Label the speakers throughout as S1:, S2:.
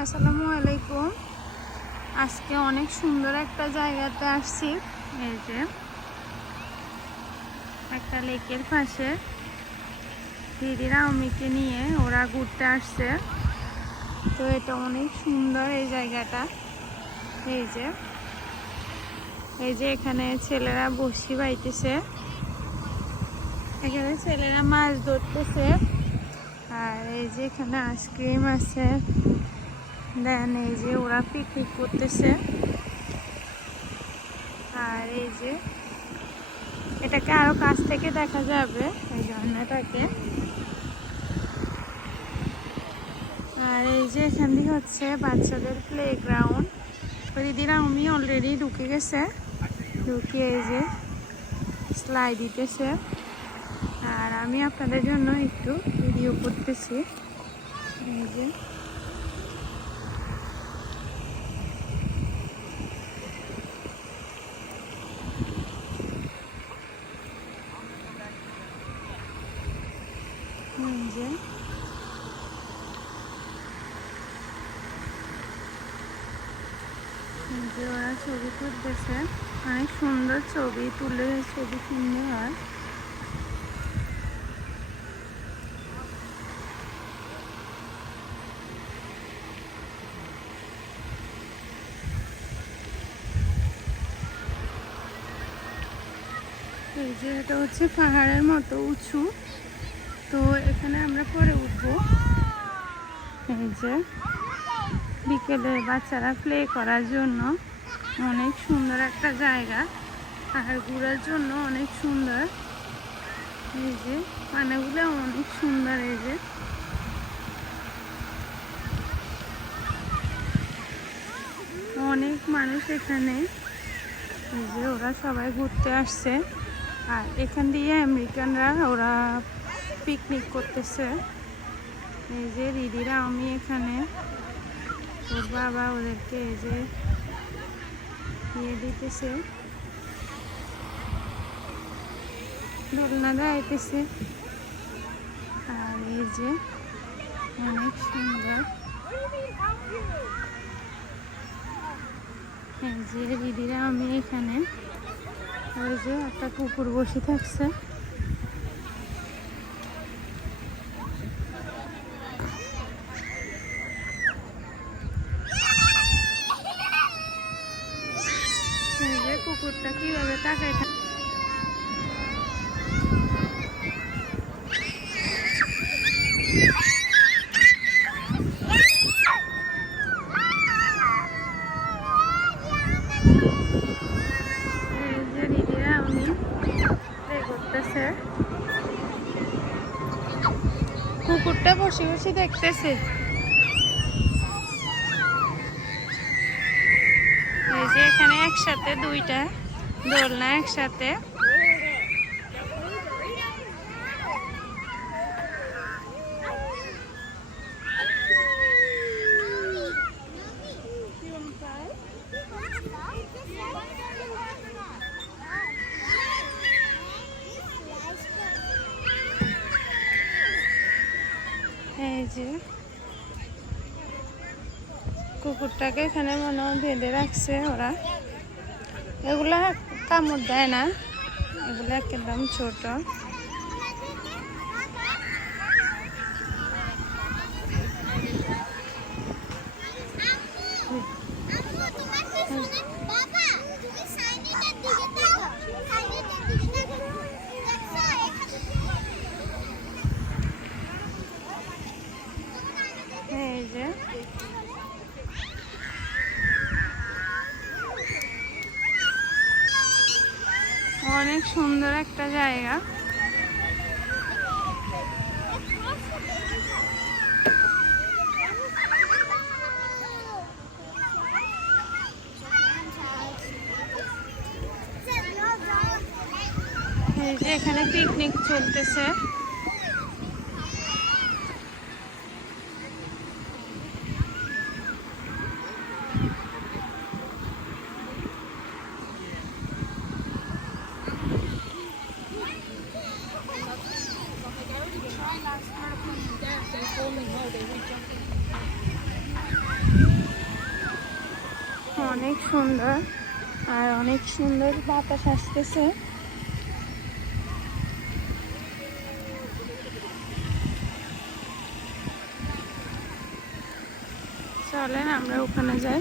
S1: আসসালামু আলাইকুম। আজকে অনেক সুন্দর একটা জায়গাতে আসছি। এই যে, একটা লেকের পাশে। দিদিরা অমিকে নিয়ে ওরা ঘুরতে আসছে। তো এটা অনেক সুন্দর এই জায়গাটা। এই যে এই যে এখানে ছেলেরা বসি বাইতেছে। এখানে ছেলেরা মাছ ধরতেছে। আর এই যে এখানে আইসক্রিম আছে। দেন এই যে ওরা পিকনিক করতেছে। আর এই যে এটাকে আরও কাছ থেকে দেখা যাবে, এই ঝর্ণাটাকে আর এই যে এখান দিয়ে হচ্ছে বাচ্চাদের প্লে গ্রাউন্ড দিদিরা আমি অলরেডি ঢুকে গেছে। ঢুকে এই যে স্লাই দিতেছে। আর আমি আপনাদের জন্য একটু ভিডিও করতেছি। এই যে এই যে? ওরা ছবি তুলতেছে। অনেক সুন্দর ছবি তুলে ছবি সুন্দর হয়। এই যে এটা হচ্ছে পাহাড়ের মতো উঁচু। তো এখানে আমরা পরে উঠবো। এই যে বিকেলে বাচ্চারা প্লে করার জন্য অনেক সুন্দর একটা জায়গা। আর ঘোরার জন্য অনেক সুন্দর। এই যে পানাগুলো অনেক সুন্দর, এই যে। অনেক মানুষ এখানে। এই যে ওরা সবাই ঘুরতে আসছে। আর এখান দিয়ে আমেরিকানরা ওরা পিকনিক করতেছে। এই যে দিদিরা, আমি এখানে। ওর বাবা ওদেরকে এই যে ইয়ে দিতেছে। দোলনা দেখাইতেছে আর এই যে অনেক সুন্দর। এই যে দিদিরা, আমি এখানে। ওই যে একটা কুকুর বসে থাকছে এই কুকুরটা কীভাবে তাকায় থাকে কুকুরটা বসে বসে দেখতেছে। এই যে এখানে একসাথে দুইটা দোলনা একসাথে। এই যে কুকুরটাকে এখানে মনে বেঁধে রাখছে ওরা। এগুলা কামড় দেয় না? এগুলো একদম ছোট। অনেক সুন্দর একটা জায়গা। এখানে পিকনিক চলতেছে। অনেক সুন্দর আর অনেক সুন্দর বাতাস আসতেছে। চলেন আমরা ওখানে যাই।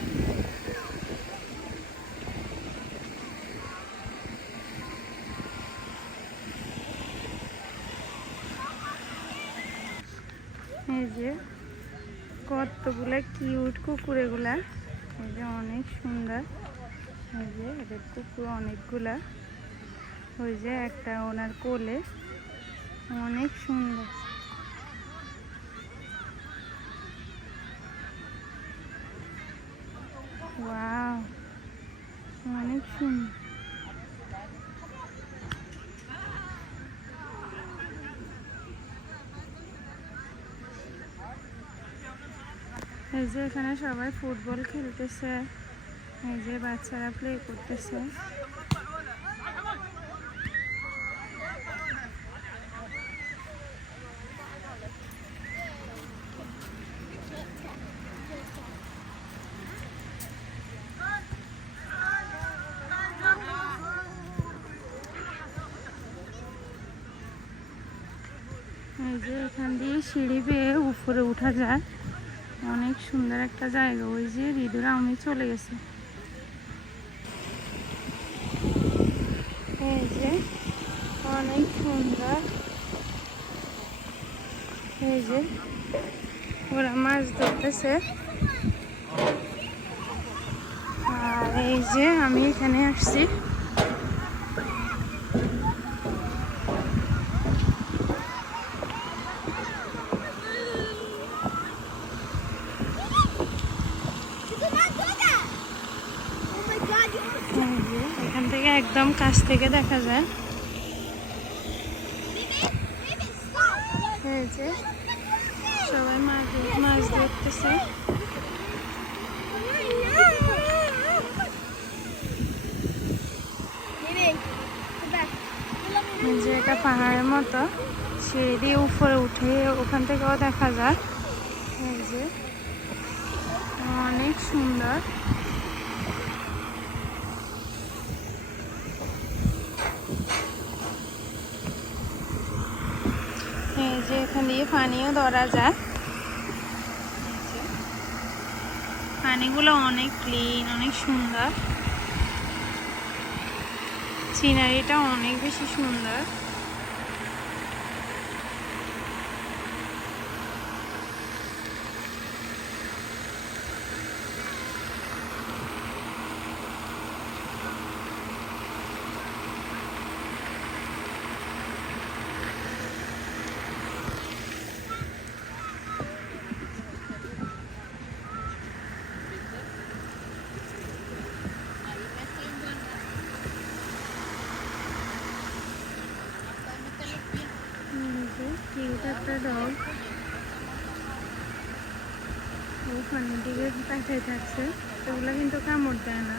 S1: কতগুলা কিউট কুকুর এগুলা? এই যে অনেক সুন্দর। এই যে এদের কুকুর অনেকগুলা। ওই যে একটা ওনার কোলে। অনেক সুন্দর। অনেক সুন্দর। এই যে এখানে সবাই ফুটবল খেলতেছে। এই যে বাচ্চারা প্লে করতেছে। এই যে এখান দিয়ে সিঁড়ি বেয়ে উপরে উঠা যায়। অনেক সুন্দর একটা জায়গা। ওই যে রিদুরা আমি চলে গেছে। এই যে অনেক সুন্দর। এই যে ওরা মাছ ধরতেছে। আর এই যে আমি এখানে আসছি
S2: Oh my god, you
S1: এই যে এখান থেকে একদম কাছ থেকে দেখা যায়। এই যে, সবাই মাছ মাছ যে এটা পাহাড়ের মতো, সিঁড়ি দিয়ে উপরে উঠে ওখান থেকেও দেখা যায়। এই যে, অনেক সুন্দর। যে এখান দিয়ে পানিও ধরা যায়। পানিগুলো অনেক ক্লিন অনেক সুন্দর। সিনারিটা অনেক বেশি সুন্দর এই যে কিউট একটা ডগ ওখানের দিকে তাকিয়ে থাকছে ওগুলো কিন্তু কামড় দেয় না।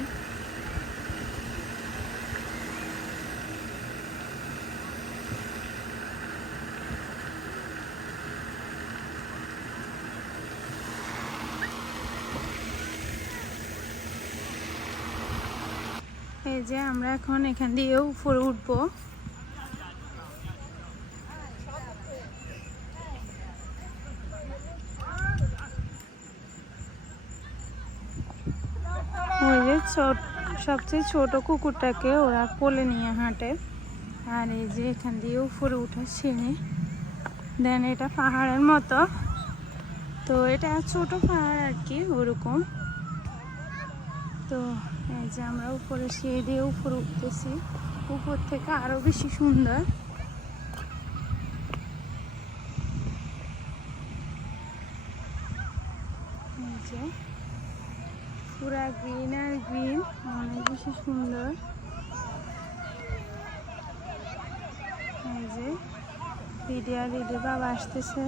S1: এই যে আমরা এখন এখান দিয়ে উপরে উঠবো ওই যে ছোট, সবচেয়ে ছোট কুকুরটাকে ওরা কোলে নিয়ে হাঁটে। আর এই যে এখান দিয়ে উপরে উঠে সিঁড়ি দেন এটা পাহাড়ের মতো। তো এটা ছোট পাহাড় আর কি, ওরকম। তো এই যে আমরা উপরে সিঁড়ি দিয়ে উপরে উঠতেছি। উপর থেকে আরও বেশি সুন্দর। এই পুরা গ্রিন আর গ্রিন অনেক বেশি সুন্দর। এই যে আর দিদি বাবা আসতেছে।